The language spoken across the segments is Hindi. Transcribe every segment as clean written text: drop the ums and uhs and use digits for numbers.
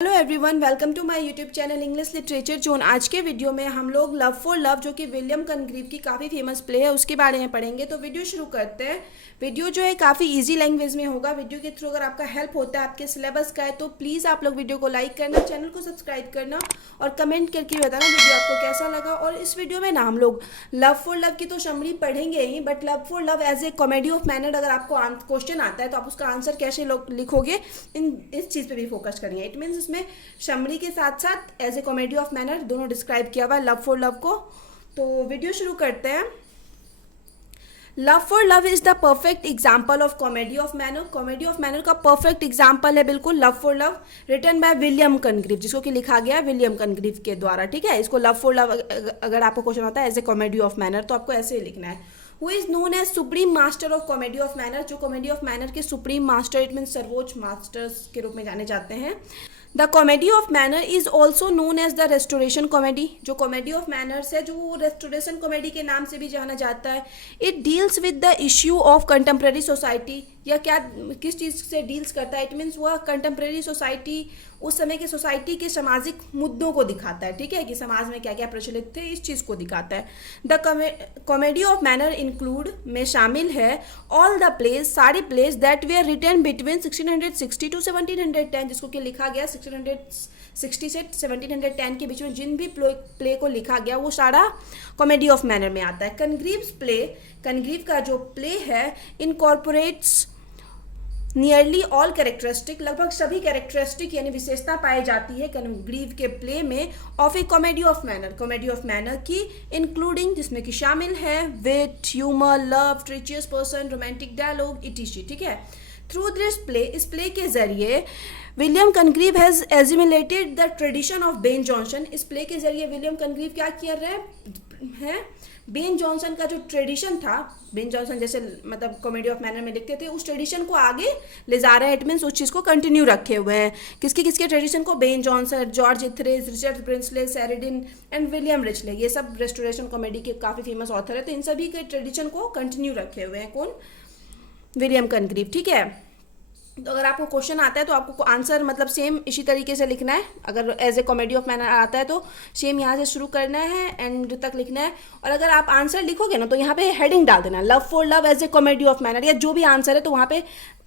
Hello everyone, welcome to my YouTube channel English literature zone. आज के वीडियो में हम लोग लव फॉर लव, जो कि विलियम कनग्रीव की काफ़ी फेमस प्ले है, उसके बारे में पढ़ेंगे। तो वीडियो शुरू करते हैं। वीडियो जो है काफ़ी इजी लैंग्वेज में होगा। वीडियो के थ्रू अगर आपका हेल्प होता है आपके सिलेबस का है तो प्लीज़ आप लोग वीडियो को लाइक करना, चैनल को सब्सक्राइब करना और कमेंट करके बताना वीडियो आपको कैसा लगा। और इस वीडियो में ना हम लोग लव फॉर लव की तो समरी पढ़ेंगे ही, but love for love as a comedy of manner अगर आपको क्वेश्चन आता है तो आप उसका आंसर कैसे लिखोगे, इस चीज़ पे भी फोकस करेंगे। इट मीन्स इसमें समरी के साथ साथ as a comedy of manner दोनों डिस्क्राइब किया हुआ है लव फॉर लव को। तो वीडियो शुरू करते हैं। Love for love is the perfect example of comedy of manner. Comedy of manner का परफेक्ट एग्जाम्पल है बिल्कुल love for love, written by William Congreve, जिसको कि लिखा गया विलियम कनग्रीव के द्वारा। ठीक है, इसको लव फॉर लव अगर आपको क्वेश्चन होता है as a comedy of manner तो आपको ऐसे ही लिखना है। Who is known as supreme master of comedy of manner, जो कॉमेडी ऑफ मैनर के सुप्रीम मास्टर, इट मीन सर्वोच्च मास्टर्स के रूप में जाने जाते हैं। The comedy of manner is also known as the restoration comedy, जो कॉमेडी ऑफ मैनर्स है जो रेस्टोरेशन कॉमेडी के नाम से भी जाना जाता है। It deals with the issue of contemporary society, या क्या किस चीज़ से डील्स करता है, इट मीन्स वह कंटेम्प्रेरी सोसाइटी, उस समय के सोसाइटी के सामाजिक मुद्दों को दिखाता है। ठीक है, कि समाज में क्या क्या प्रचलित थे इस चीज़ को दिखाता है। The comedy of manner include में शामिल है ऑल द प्लेज, सारी plays that were written between 1660 to 1710, जिसको कि लिखा गया 1660 से 1710 के बीच में जिन भी प्ले को लिखा गया वो सारा कॉमेडी ऑफ मैनर में आता है। कनग्रीव का जो प्ले है इनकॉर्पोरेट्स नियरली ऑल कैरेक्टरिस्टिक, लगभग सभी कैरेक्टरिस्टिक यानी विशेषता पाई जाती है कनग्रीव के प्ले में of a comedy of manner की, इंक्लूडिंग, जिसमें कि शामिल है wit, humour, love, treacherous person, romantic dialogue, etc. ठीक है, थ्रू दिस प्ले, इस प्ले के जरिए William Congreve has emulated the tradition of Ben Jonson. इस प्ले के जरिए विलियम कनग्रीव क्या कर रहे हैं, बेन जॉनसन का जो ट्रेडिशन था, बेन जॉनसन जैसे मतलब कॉमेडी ऑफ मैनर में लिखते थे, उस ट्रेडिशन को आगे ले जा रहे हैं। इट मीन्स उस चीज़ को कंटिन्यू रखे हुए हैं। किसके ट्रेडिशन को, Ben Jonson, George Etherege, Richard Brinsley, Sheridan and William Wycherley, ये सब रेस्टोरेशन कॉमेडी के काफ़ी फेमस ऑथर है। तो इन सभी के ट्रेडिशन को कंटिन्यू रखे हुए हैं कौन, विलियम कनग्रीव। ठीक है, तो अगर आपको क्वेश्चन आता है तो आपको आंसर मतलब सेम इसी तरीके से लिखना है। अगर as a comedy of manner आता है तो सेम यहाँ से शुरू करना है, एंड तक लिखना है। और अगर आप आंसर लिखोगे ना तो यहाँ पे हेडिंग डाल देना, love for love as a comedy of manner, या जो भी आंसर है तो वहाँ पे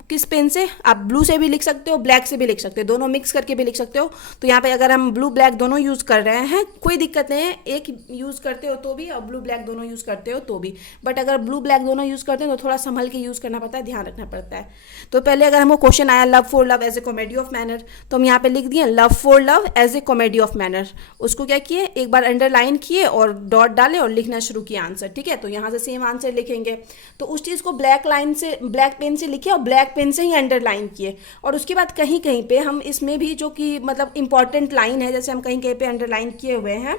किस पेन से, आप ब्लू से भी लिख सकते हो, ब्लैक से भी लिख सकते हो, दोनों मिक्स करके भी लिख सकते हो। तो यहाँ पे अगर हम ब्लू ब्लैक दोनों यूज़ कर रहे हैं कोई दिक्कत नहीं है, एक यूज़ करते हो तो भी और ब्लू ब्लैक दोनों यूज़ करते हो तो भी। बट अगर ब्लू ब्लैक दोनों यूज़ करते हैं तो थोड़ा संभल के यूज़ करना पड़ता है, ध्यान रखना पड़ता है। तो पहले अगर हमको क्वेश्चन आया love for love as a comedy of manner, तो हम यहाँ पे लिख दिए love for love as a comedy of manner. उसको क्या किए, एक बार अंडरलाइन किए और डॉट डाले और लिखना शुरू किया आंसर। ठीक है, तो यहाँ से सेम आंसर लिखेंगे। तो उस चीज़ को ब्लैक लाइन से, ब्लैक पेन से लिखे और ब्लैक पेन से ही अंडरलाइन किए। और उसके बाद कहीं कहीं पे हम इसमें भी जो कि मतलब इंपॉर्टेंट लाइन है, जैसे हम कहीं कहीं पे अंडरलाइन किए हुए हैं,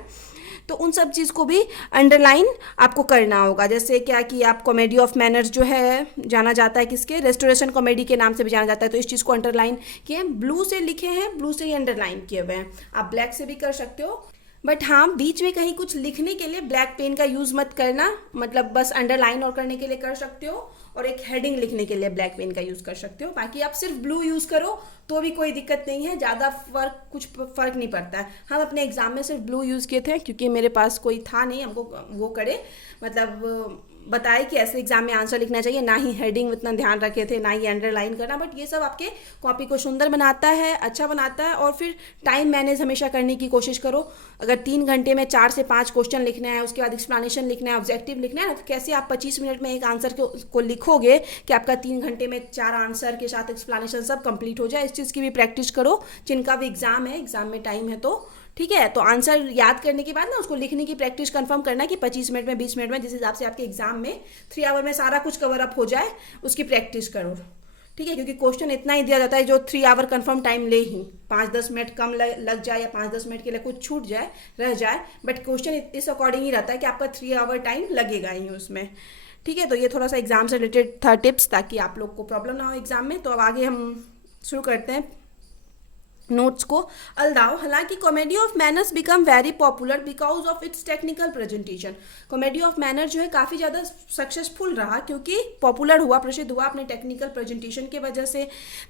तो उन सब चीज़ को भी अंडरलाइन आपको करना होगा। जैसे क्या कि आप कॉमेडी ऑफ मैनर्स जो है जाना जाता है किसके, रेस्टोरेशन कॉमेडी के नाम से भी जाना जाता है। तो इस चीज़ को अंडरलाइन किए, ब्लू से लिखे हैं, ब्लू से ही अंडरलाइन किए हुए हैं। आप ब्लैक से भी कर सकते हो, बट हाँ बीच में कहीं कुछ लिखने के लिए ब्लैक पेन का यूज़ मत करना, मतलब बस अंडरलाइन और करने के लिए कर सकते हो, और एक हेडिंग लिखने के लिए ब्लैक पेन का यूज़ कर सकते हो। बाकी आप सिर्फ ब्लू यूज़ करो तो भी कोई दिक्कत नहीं है, ज़्यादा कुछ फ़र्क नहीं पड़ता है। हम अपने एग्ज़ाम में सिर्फ ब्लू यूज़ किए थे क्योंकि मेरे पास कोई था नहीं हमको वो करे, मतलब बताए कि ऐसे एग्जाम में आंसर लिखना चाहिए, ना ही हेडिंग इतना ध्यान रखे थे, ना ही अंडरलाइन करना। बट ये सब आपके कॉपी को सुंदर बनाता है, अच्छा बनाता है। और फिर टाइम मैनेज हमेशा करने की कोशिश करो। अगर 3 घंटे में 4 से 5 क्वेश्चन लिखना है, उसके बाद एक्सप्लेनेशन लिखना है, ऑब्जेक्टिव लिखना है ना, तो कैसे आप 25 मिनट में एक आंसर को लिखोगे कि आपका 3 घंटे में 4 आंसर के साथ एक्सप्लेनेशन सब कंप्लीट हो जाए। इस चीज़ की भी प्रैक्टिस करो, जिनका भी एग्जाम है, एग्जाम में टाइम है तो ठीक है। तो आंसर याद करने के बाद ना उसको लिखने की प्रैक्टिस कंफर्म करना कि 25 मिनट में, 20 मिनट में, जिस हिसाब से आपके एग्जाम में 3 आवर में सारा कुछ कवर अप हो जाए, उसकी प्रैक्टिस करो। ठीक है, क्योंकि क्वेश्चन इतना ही दिया जाता है जो 3 आवर कंफर्म टाइम ले ही, 5-10 मिनट कम लग जाए या 5-10 मिनट के लिए कुछ छूट जाए, रह जाए, बट क्वेश्चन इस अकॉर्डिंग ही रहता है कि आपका 3 आवर टाइम लगेगा ही उसमें। ठीक है, तो ये थोड़ा सा एग्जाम से रिलेटेड था टिप्स, ताकि आप लोग को प्रॉब्लम ना हो एग्जाम में। तो अब आगे हम शुरू करते हैं नोट्स को अलदाओ। हालांकि comedy of manners become very popular because of its technical presentation. Comedy of manner जो है काफ़ी ज़्यादा सक्सेसफुल रहा क्योंकि पॉपुलर हुआ, प्रसिद्ध हुआ अपने टेक्निकल प्रेजेंटेशन की वजह से।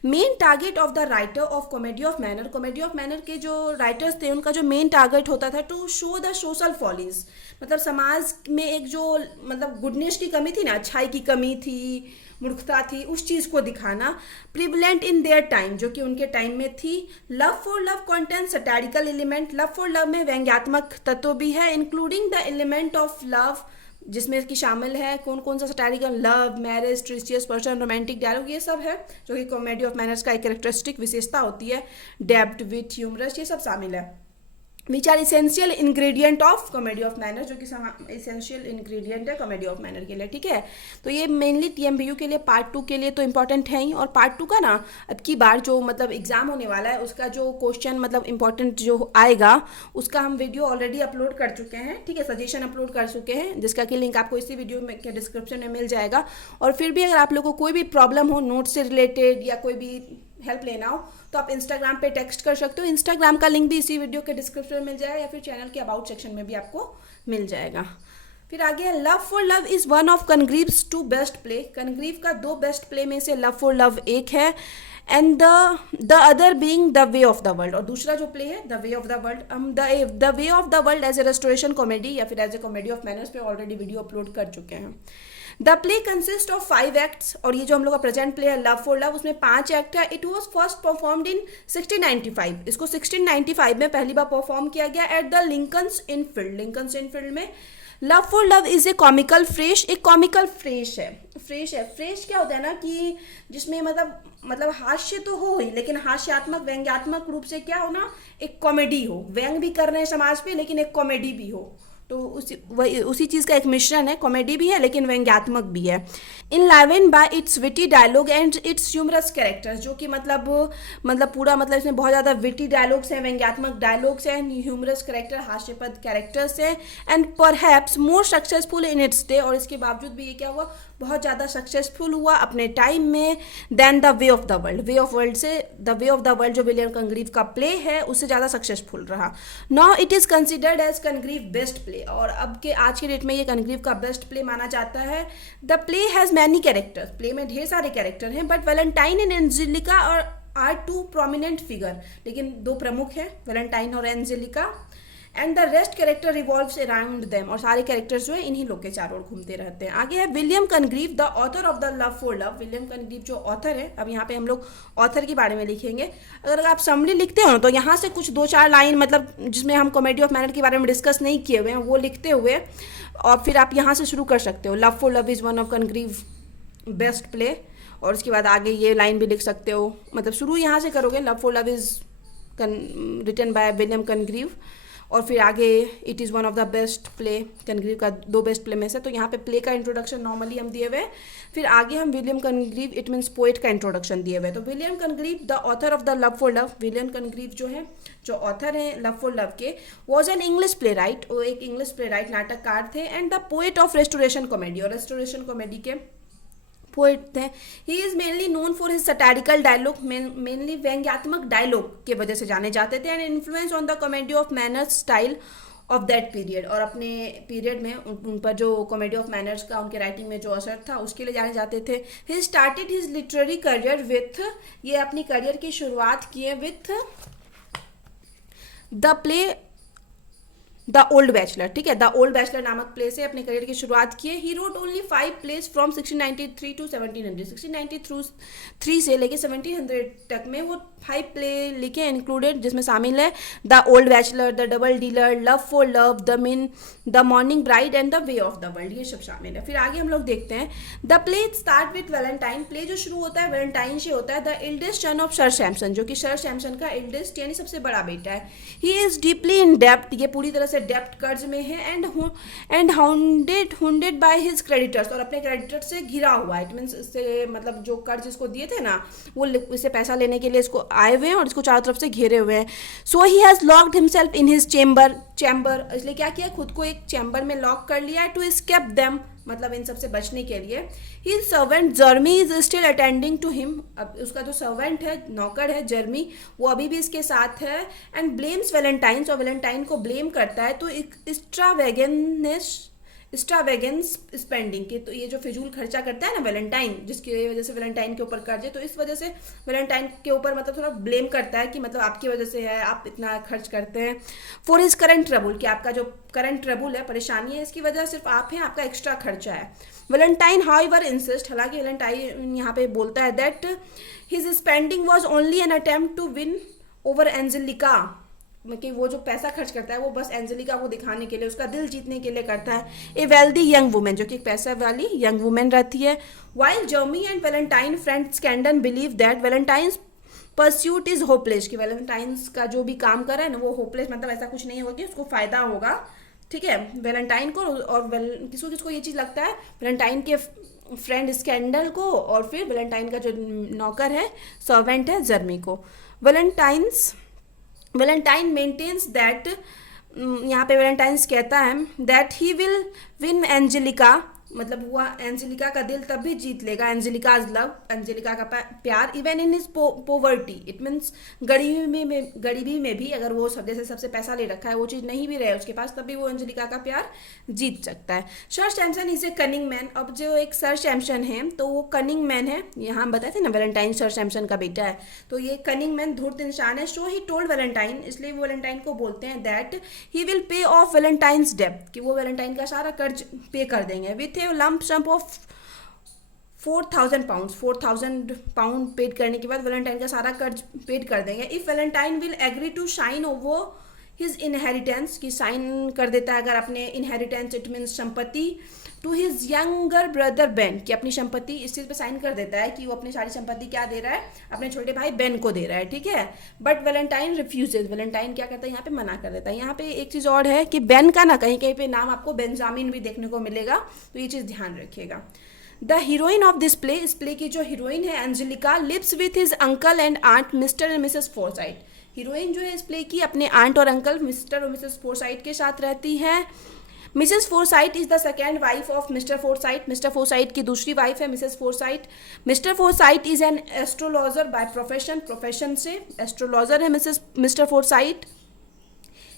Main target of the writer of comedy of manner के जो राइटर्स थे उनका जो मेन टारगेट होता था to show the social follies, मतलब समाज में एक जो मतलब गुडनेस की कमी थी ना, अच्छाई की कमी थी, मूर्खता थी, उस चीज़ को दिखाना। प्रिवलेंट इन देयर टाइम, जो कि उनके टाइम में थी। Love for love content satirical element, love for love में व्यंग्यात्मक तत्व भी है, including the element of love, जिसमें कि शामिल है कौन कौन सा satirical, love, marriage, treacherous person, romantic dialogue, ये सब है जो कि कॉमेडी ऑफ मैनर्स का एक कैरेक्टरिस्टिक विशेषता होती है। डेप्थ, विथ, ह्यूमरस, ये सब शामिल है। Which are essential ingredient of comedy of manner, जो कि इसेंशियल इंग्रेडिएंट है कॉमेडी ऑफ मैनर के लिए, ठीक है। तो ये मेनली TMBU के लिए पार्ट 2 के लिए तो इंपॉर्टेंट है ही, और पार्ट 2 का ना अब की बार जो मतलब एग्जाम होने वाला है उसका जो क्वेश्चन मतलब इंपॉर्टेंट जो आएगा उसका हम वीडियो ऑलरेडी अपलोड कर चुके हैं, ठीक है, सजेशन अपलोड कर चुके हैं, जिसका कि लिंक आपको इसी वीडियो में के डिस्क्रिप्शन में मिल जाएगा। और फिर भी अगर आप लोग को कोई भी प्रॉब्लम हो नोट से रिलेटेड या कोई भी हेल्प लेना हो तो आप इंस्टाग्राम पे टेक्स्ट कर सकते हो। इंस्टाग्राम का लिंक भी इसी वीडियो के डिस्क्रिप्शन में मिल जाएगा या फिर चैनल के अबाउट सेक्शन में भी आपको मिल जाएगा। फिर आगे है love for love is one of Congreve's 2 best play. Congreve का 2 बेस्ट प्ले में से लव फॉर लव एक है, and the other being the way of the world, और दूसरा जो प्ले है the way of the world. हम the way of the world as a restoration comedy या फिर as a comedy of manners पे ऑलरेडी वीडियो अपलोड कर चुके हैं। The play consist of 5 acts, और ये जो हम लोग का प्रेजेंट प्ले है लव फॉर लव उसमें 5 एक्ट है। It was first performed in 1695, इसको 1695 में पहली बार परफॉर्म किया गया at the Lincoln's inn field में। Love for love is a comical farce, एक कॉमिकल फ्रेश है। फ्रेश क्या होता है ना कि जिसमें मतलब हास्य तो हो ही, लेकिन हास्यात्मक व्यंग्यात्मक रूप से क्या हो ना, एक कॉमेडी हो, व्यंग भी कर रहे हैं समाज पे लेकिन एक कॉमेडी भी हो, तो उसी चीज़ का एक मिश्रण है, कॉमेडी भी है लेकिन व्यंग्यात्मक भी है। Enlivened by its witty dialogue and its humorous characters, जो कि मतलब पूरा मतलब इसमें बहुत ज़्यादा विटी डायलॉग्स हैं, व्यंग्यात्मक डायलॉग्स हैं, ह्यूमरस कैरेक्टर, हास्यपद कैरेक्टर्स हैं, and perhaps more successful in its day, और इसके बावजूद भी ये क्या हुआ, बहुत ज़्यादा सक्सेसफुल हुआ अपने टाइम में then the way of the world. Way of the world जो विलियम कनग्रीव का प्ले है उससे ज़्यादा सक्सेसफुल रहा। Now it is considered as Congreve best play, और अब के आज के डेट में ये कनग्रीव का बेस्ट प्ले माना जाता है। The play has many characters, play में ढेर सारे कैरेक्टर हैं, बट वैलेंटाइन एंड एंजेलिका और आर 2 प्रोमिनेंट फिगर, लेकिन 2 प्रमुख हैं, वैलेंटाइन और Angelica, and the rest character revolves around them, और सारे कैरेक्टर्स जो है इन्हीं लोग के चारों ओर घूमते रहते हैं। आगे है William Congreve the author of the love for love. William Congreve जो ऑथर है, अब यहाँ पे हम लोग ऑथर के बारे में लिखेंगे। अगर आप समरी लिखते हो तो यहाँ से कुछ 2-4 लाइन मतलब जिसमें हम कॉमेडी ऑफ मैनर के बारे में डिस्कस नहीं किए हुए हैं वो लिखते हुए और फिर आप यहाँ से शुरू कर सकते हो, love for love is one of Congreve best play, और उसके बाद आगे ये लाइन भी लिख सकते हो, मतलब शुरू यहाँ से करोगे, love for love is written by William Congreve, और फिर आगे it is one of the best play, Congreve का 2 बेस्ट प्ले में से। तो यहाँ पे प्ले का इंट्रोडक्शन नॉर्मली हम दिए हुए, फिर आगे हम William Congreve it means poet का इंट्रोडक्शन दिए हुए। तो William Congreve the author of the love for love, William Congreve जो है जो ऑथर हैं लव फॉर लव के, was an English playwright, वो एक इंग्लिश प्ले राइट नाटककार थे, and the poet of restoration comedy, और रेस्टोरेशन कॉमेडी के पोएट थे। He is mainly known for his satirical dialogue, mainly व्यंग्यात्मक डायलॉग के वजह से जाने जाते थे, and influence on the comedy of manners style of that period, और अपने पीरियड में उन पर जो कॉमेडी ऑफ मैनर्स का उनके राइटिंग में जो असर था उसके लिए जाने जाते थे। He started his literary career with, ये अपनी करियर की शुरुआत किए with the play the old bachelor, ठीक है, द ओल्ड बैचलर नामक प्ले से अपने करियर की शुरुआत की है। He wrote only 5 plays from 1693 to 1700, 1693 से लेके 1700 तक में वो 5 प्ले लिखे, इंक्लूडेड जिसमें शामिल है the old bachelor, the double dealer, love for love, the morning bride and the way of the world, ये सब शामिल है। फिर आगे हम लोग देखते हैं the play start with Valentine, play जो शुरू होता है वैलेंटाइन से होता है, the eldest son of sir Samson, जो कि सर सैमसन का एल्डेस्ट यानी सबसे बड़ा बेटा है। He is deeply in depth, ये पूरी तरह से डेप्ट कर्ज में है, and hounded by his creditors, और अपने क्रेडिटर से घिरा हुआ है, इट मीन्स इससे मतलब जो कर्ज इसको दिए थे ना वो इससे पैसा लेने के लिए इसको आए हुए हैं और इसको चारों तरफ से घेरे हुए हैं। So he has locked himself in his chamber, इसलिए क्या किया, खुद को एक चैम्बर में लॉक कर लिया है, टू एस्केप देम मतलब इन सब से बचने के लिए। His servant Jeremy is still attending to him, अब उसका जो सर्वेंट है, नौकर है जर्मी, वो अभी भी इसके साथ है। एंड ब्लेम्स वैलेंटाइन, और वैलेंटाइन को ब्लेम करता है तो एक्स्ट्रावेगेंस स्पेंडिंग की, तो ये जो फिजूल खर्चा करता है ना वैलेंटाइन, जिसकी वजह से वैलेंटाइन के ऊपर कर्ज है, तो इस वजह से वैलेंटाइन के ऊपर मतलब थोड़ा ब्लेम करता है कि मतलब आपकी वजह से है, आप इतना खर्च करते हैं। फॉर हिज करंट ट्रबल, कि आपका जो करंट ट्रबल है, परेशानी है, इसकी वजह सिर्फ आप हैं, आपका एक्स्ट्रा खर्चा है। वैलेंटाइन हाउएवर इंसिस्ट, हालांकि वैलेंटाइन यहाँ पे बोलता है that his spending was only an attempt to win over Angelica, कि वो जो पैसा खर्च करता है वो बस एंजेलिका को दिखाने के लिए, उसका दिल जीतने के लिए करता है। ए वेल्दी यंग वुमेन, जो कि एक पैसा वाली यंग वुमेन रहती है। While Jeremy and Valentine friend Scandal believe that Valentine's pursuit is hopeless, कि वैलेंटाइंस का जो भी काम कर रहा है ना वो होपलेस, मतलब ऐसा कुछ नहीं होगा कि उसको फायदा होगा, ठीक है, वैलेंटाइन को। और किसको किसको ये चीज़ लगता है, वैलेंटाइन के फ्रेंड स्कैंडल को, और फिर वैलेंटाइन का जो नौकर है, सर्वेंट है, जर्मी को। वैलेंटाइन मेंटेन्स दैट, यहाँ पे वैलेंटाइंस कहता है that he will win Angelica, मतलब हुआ एंजेलिका का दिल तब भी जीत लेगा, एंजेलिकाज लव, एंजेलिका का प्यार, even in his poverty, it means गरीबी में भी, अगर वो सब जैसे सबसे पैसा ले रखा है, वो चीज़ नहीं भी रहे उसके पास, तब भी वो एंजेलिका का प्यार जीत सकता है। Sir Samson is a cunning man, अब जो एक सर सैमसन है तो वो कनिंग मैन है, यहाँ हम बताए थे ना वैलेंटाइन सर सैमसन का बेटा है, तो ये कनिंग मैन धूर्त इंसान है। सो ही टोल्ड वैलेंटाइन, इसलिए वो वैलेंटाइन को बोलते हैं that he will pay of Valentine's डेब्ट, कि वो वैलेंटाइन का सारा कर्ज पे कर देंगे with lump sum of 4,000 pound, 4,000 pound paid करने के बाद वैलेंटाइन का सारा कर्ज पेड कर देंगे। If Valentine will agree to sign over his inheritance, की साइन कर देता है अगर अपने इनहेरिटेंस, इट मीन्स संपत्ति, to his younger brother Ben, कि अपनी संपत्ति इस चीज़ पे साइन कर देता है कि वो अपनी सारी संपत्ति क्या दे रहा है, अपने छोटे भाई बेन को दे रहा है, ठीक है। बट वैलेंटाइन रिफ्यूजेज, वैलेंटाइन क्या करता है, यहाँ पे मना कर देता है। यहाँ पे एक चीज़ और है कि बेन का ना कहीं कहीं पे नाम आपको बेंजामिन भी देखने को मिलेगा, तो ये चीज़ ध्यान रखिएगा। The heroine of this play, इस प्ले की जो हीरोइन है Angelica, lives with his uncle and aunt Mr and Mrs Foresight, heroine जो है इस प्ले की अपने आंट और अंकल मिस्टर और मिसेस फोरसाइट के साथ रहती है। Mrs Foresight is the second wife of Mr Foresight, Mr Foresight की दूसरी वाइफ है Mrs Foresight. Mr Foresight is an astrologer by profession, profession से एस्ट्रोलॉजर है mister foresight.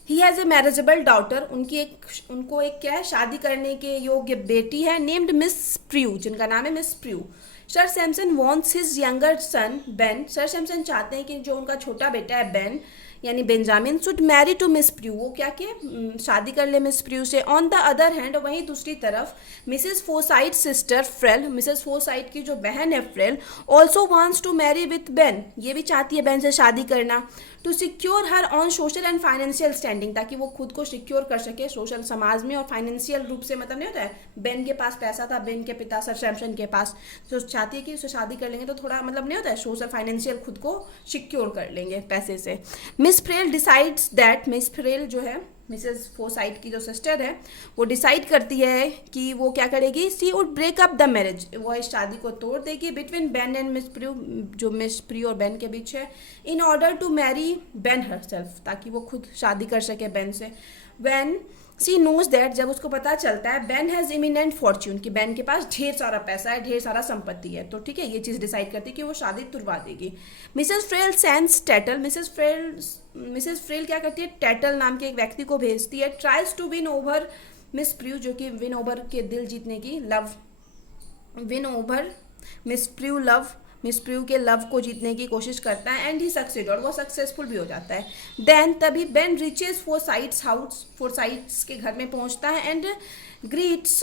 He has a marriageable daughter, उनको एक क्या है, शादी करने के योग्य बेटी है, नेम्ड मिस प्रियू, जिनका नाम है miss Prue. Sir Sampson wants his younger son Ben, sir Sampson चाहते हैं कि जो उनका छोटा बेटा है बेन यानी Benjamin, should marry to Miss Prue, वो क्या कि शादी कर ले मिस प्रियू से। ऑन द अदर हैंड, वहीं दूसरी तरफ Mrs Foresight sister Frail, Mrs Foresight की जो बहन है Frail, also wants to marry with Ben, ये भी चाहती है बेन से शादी करना, to secure her own social and financial standing, ताकि वो खुद को सिक्योर कर सके सोशल समाज में, और फाइनेंशियल रूप से, मतलब नहीं होता है बेन के पास पैसा था, बेन के पिता सर सैमसन के पास, तो चाहती है कि उससे शादी कर लेंगे तो थोड़ा मतलब नहीं होता है सोशल फाइनेंशियल खुद को सिक्योर कर लेंगे पैसे से। Miss Frail decides that, Miss Frail जो है मिसेस फोरसाइट की जो सिस्टर है वो डिसाइड करती है कि वो क्या करेगी, she would break up the marriage, वो इस शादी को तोड़ देगी between Ben and miss Prue, जो मिस प्रियू और बेन के बीच है, in order to marry Ben herself, ताकि वो खुद शादी कर सके बेन से। व्हेन सी नोज दैट, जब उसको पता चलता है बेन हैज़ इमिनेंट फॉर्च्यून, कि बेन के पास ढेर सारा पैसा है, ढेर सारा संपत्ति है, तो ठीक है ये चीज़ डिसाइड करती है कि वो शादी तुड़वा देगी। Mrs Frail sends Tattle, Mrs Frail क्या करती है, टैटल नाम के एक व्यक्ति को भेजती है, tries to win over Miss Prue, जो कि विन ओवर के दिल जीतने की, विन ओवर मिस प्रियू के लव को जीतने की कोशिश करता है, एंड ही सक्सेड, और वो सक्सेसफुल भी हो जाता है। देन तभी बेन रिचेज फोरसाइट्स हाउस, फोरसाइट्स के घर में पहुंचता है, एंड ग्रीट्स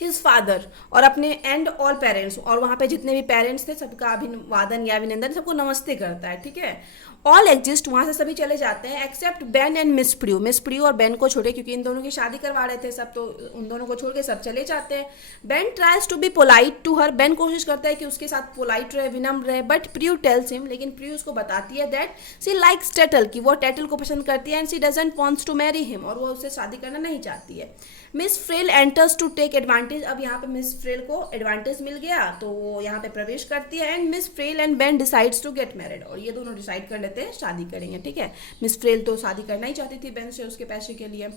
हिज फादर, और अपने एंड ऑल पेरेंट्स, और वहाँ पे जितने भी पेरेंट्स थे सबका अभिवादन या अभिनंदन, सबको नमस्ते करता है, ठीक है। ऑल एग्जिस्ट, वहाँ से सभी चले जाते हैं except Ben and miss Prue और बेन को छोड़े, क्योंकि इन दोनों की शादी करवा रहे थे सब, तो उन दोनों को छोड़ के सब चले जाते हैं। Ben tries to be polite to her, Ben कोशिश करता है कि उसके साथ पोलाइट रहे, विनम्र रहे, बट प्रियू टेल्स हिम, लेकिन प्रियू उसको बताती है दैट सी लाइक्स टैटल, कि वो टैटल को पसंद करती है, and she doesn't wants to marry him, और वो उससे शादी करना नहीं चाहती है। Miss Frail enters to take advantage, अब यहाँ पे मिस फ्रेल को एडवांटेज मिल गया तो वो यहाँ पे प्रवेश करती है, and Miss Frail and Ben decides to get married, और ये दोनों डिसाइड कर लेते हैं शादी करेंगे, ठीक है। मिस फ्रेल तो शादी करना ही चाहती थी बेन से उसके पैसे के लिए।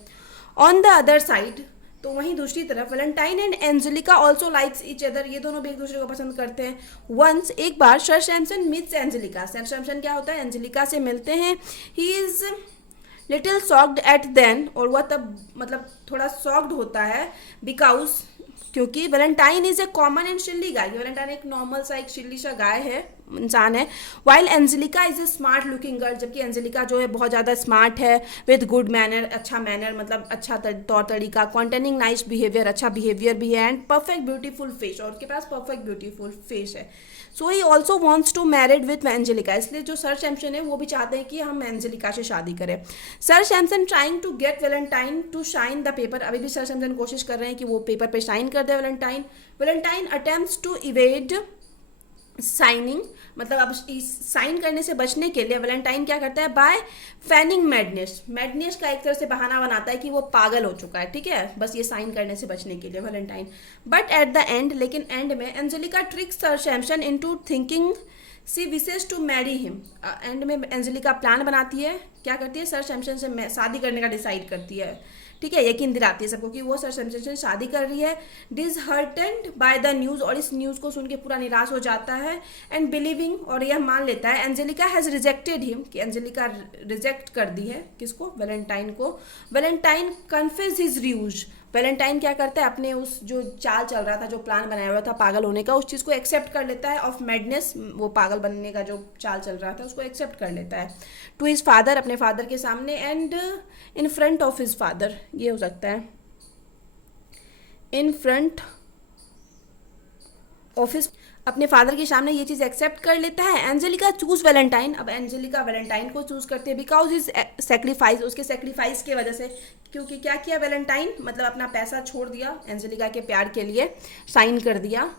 ऑन द अदर साइड तो वहीं दूसरी तरफ Valentine and Angelica also likes each other, ये दोनों भी एक दूसरे को पसंद करते हैं। वंस एक बार sir Sampson meets Angelica, sir Sampson क्या होता है, एंजेलिका से मिलते हैं। He is little shocked at then, और वह तब मतलब थोड़ा सॉक्ड होता है, बिकॉज क्योंकि Valentine is a common and Shilli guy, Valentine एक नॉर्मल सा एक शिल्ली सा गाय है, इंसान है। While Angelica is a smart looking girl, जबकि एंजेलिका जो है बहुत ज़्यादा स्मार्ट है, विद गुड मैनर, अच्छा मैनर मतलब अच्छा तौर तरीका, कॉन्टेनिंग नाइस बिहेवियर, अच्छा बिहेवियर भी है, एंड परफेक्ट ब्यूटीफुल फेस, और उसके पास परफेक्ट ब्यूटीफुल फेस है। So he also wants to married with Angelica, इसलिए जो सर सैमसन है वो भी चाहते हैं कि हम एंजेलिका से शादी करें। Sir Sampson trying to get Valentine to shine the paper, अभी भी सर सैमसन कोशिश कर रहे हैं कि वो पेपर पे शाइन कर दे Valentine. Valentine attempts to evade signing, मतलब अब इस साइन करने से बचने के लिए वैलेंटाइन क्या करता है, बाय फैनिंग मैडनेस, मैडनेस का एक तरह से बहाना बनाता है कि वो पागल हो चुका है, ठीक है, बस ये साइन करने से बचने के लिए Valentine. But at the end, लेकिन एंड में Angelica tricks Sir Sampson into thinking she wishes to marry him, end में एंजेलिका प्लान बनाती है, क्या करती है, सर सैमसन से शादी करने का डिसाइड करती है, ठीक है, यकीन दिलाती है सबको कि वो सर सैमसन से शादी कर रही है। डिसहर्टेंड बाय द न्यूज़, और इस न्यूज़ को सुन के पूरा निराश हो जाता है। एंड बिलीविंग, और यह मान लेता है, एंजेलिका हैज़ रिजेक्टेड हिम, कि एंजेलिका रिजेक्ट कर दी है किसको, वैलेंटाइन को। वैलेंटाइन कन्फेस हिज र्यूज, वैलेंटाइन क्या करता है, अपने उस जो चाल चल रहा था, जो प्लान बनाया हुआ था पागल होने का, उस चीज़ को एक्सेप्ट कर लेता है, ऑफ मैडनेस, वो पागल बनने का जो चाल चल रहा था उसको एक्सेप्ट कर लेता है, टू हिज फादर, अपने फादर के सामने, and in front of his father, ये हो सकता है इन फ्रंट ऑफ हिज, अपने फादर के सामने ये चीज़ एक्सेप्ट कर लेता है। एंजेलिका चूज वैलेंटाइन, अब एंजेलिका वैलेंटाइन को चूज करते हैं बिकॉज हिज सेक्रीफाइस, उसके सेक्रीफाइस की वजह से, क्योंकि क्या किया वैलेंटाइन, मतलब अपना पैसा छोड़ दिया एंजेलिका के प्यार के लिए, साइन कर दिया,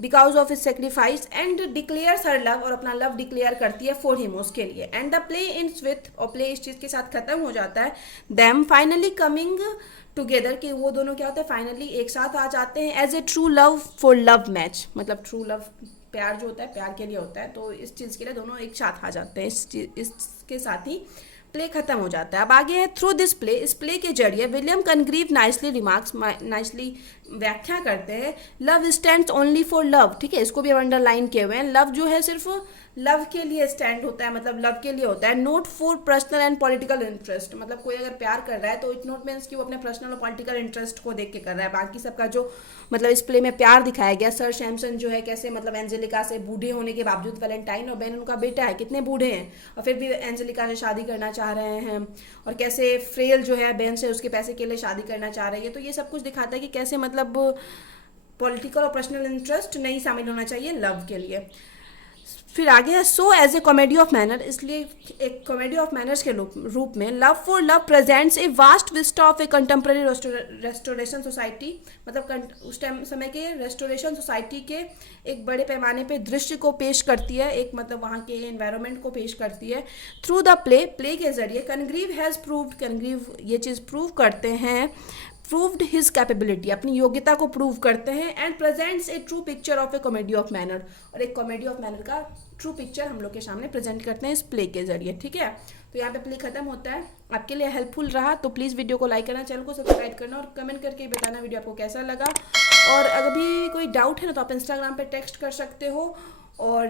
because of his sacrifice, and declares her love, और अपना लव डिक्लेयर करती है फॉर हिम, उसके लिए। And the play ends with, और प्ले इस चीज़ के साथ खत्म हो जाता है, देम फाइनली कमिंग टुगेदर, कि वो दोनों क्या होते हैं, फाइनली एक साथ आ जाते हैं, as a true love for love match, मतलब ट्रू लव प्यार जो होता है प्यार के लिए होता है, तो इस चीज़ के लिए दोनों एक साथ आ जाते हैं, इसके साथ ही प्ले खत्म हो जाता है। अब आगे है थ्रू दिस प्ले, इस प्ले के जरिए विलियम कनग्रीव नाइसली रिमार्क्स, नाइसली व्याख्या करते हैं, love stands only for love, ठीक है, इसको भी अंडरलाइन किए हुए हैं, लव जो है सिर्फ लव के लिए स्टैंड होता है, मतलब लव के लिए होता है, note for personal and political interest, मतलब कोई अगर प्यार कर रहा है तो इट नॉट मीन्स कि वो अपने पर्सनल और पॉलिटिकल इंटरेस्ट को देख के कर रहा है, बाकी सबका जो मतलब इस प्ले में प्यार दिखाया गया, सर सैमसन जो है कैसे मतलब एंजेलिका से बूढ़े होने के बावजूद, वैलेंटाइन और बेन उनका बेटा है, कितने बूढ़े हैं और फिर भी एंजेलिका से शादी करना चाह रहे हैं, और कैसे फ्रेल जो है बेन से उसके पैसे के लिए शादी करना चाह रही है, तो ये सब कुछ दिखाता है कि कैसे मतलब पॉलिटिकल और पर्सनल इंटरेस्ट नहीं शामिल होना चाहिए लव के लिए। फिर आगे है so as a comedy of manner, इसलिए एक कॉमेडी ऑफ मैनर्स के रूप में love for love presents a vast vista of a contemporary restoration society, मतलब उस टाइम समय के रेस्टोरेशन सोसाइटी के एक बड़े पैमाने पे दृश्य को पेश करती है, एक मतलब वहाँ के एनवायरनमेंट को पेश करती है। थ्रू द प्ले के जरिए कनग्रीव हैज़ प्रूव्ड, कनग्रीव ये चीज़ प्रूव करते हैं, प्रूव्ड हिज कैपेबिलिटी, अपनी योग्यता को प्रूव करते हैं, and presents A true picture of a comedy of manner, और एक कॉमेडी ऑफ मैनर का ट्रू पिक्चर हम लोग के सामने प्रेजेंट करते हैं इस प्ले के जरिए, ठीक है। तो यहाँ पे प्ले खत्म होता है। आपके लिए हेल्पफुल रहा तो प्लीज़ वीडियो को लाइक करना, चैनल को सब्सक्राइब करना और कमेंट करके बताना वीडियो आपको कैसा लगा, और अगर भी कोई डाउट है ना तो आप इंस्टाग्राम पे टेक्स्ट कर सकते हो, और